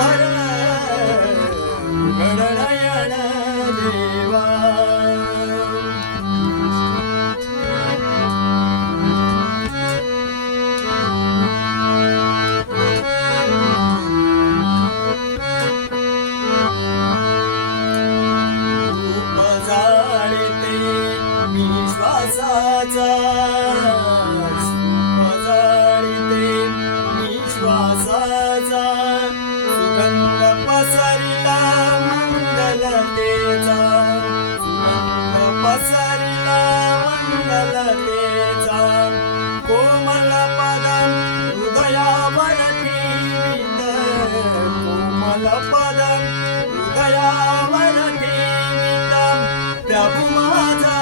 क्षणभर गणनयन देवा श्वासाचा जाळीते मी श्वासाचा सुगंध पसरला मंगलतेचा सुगंध पसरला मंगलतेचा कोमल पदम हृदयावर ठेवीत कोमल पदम हृदयावर ठेवीत प्रभु माझा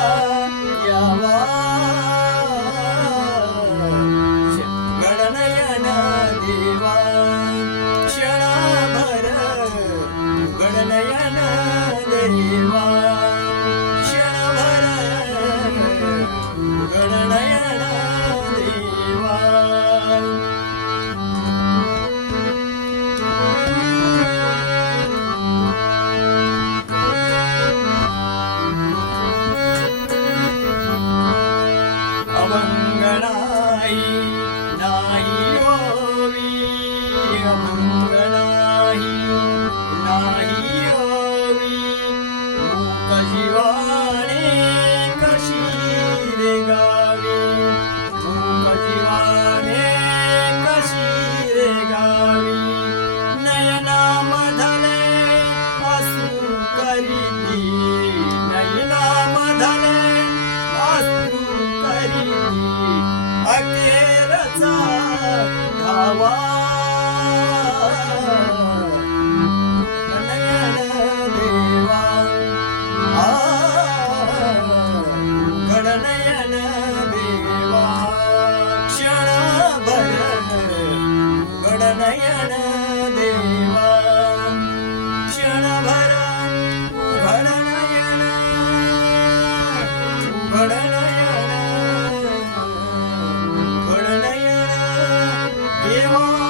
गणनयन देवा क्षणभर गणनयन देवा क्षणभर गणनयन देवा अमंगनाई नाही होवी अमंगनाई नाही होवी मूक जीवाने कशी रे गावी मूक जीवाने कशी रे गावी नयनामधले अश्रू करीती नयनामधले अश्रू अखेरचा धावा गणनयन देवा गणनयन देवा क्षणभर गणनयन देवा क्षणभर गणनयन गणनयन देवा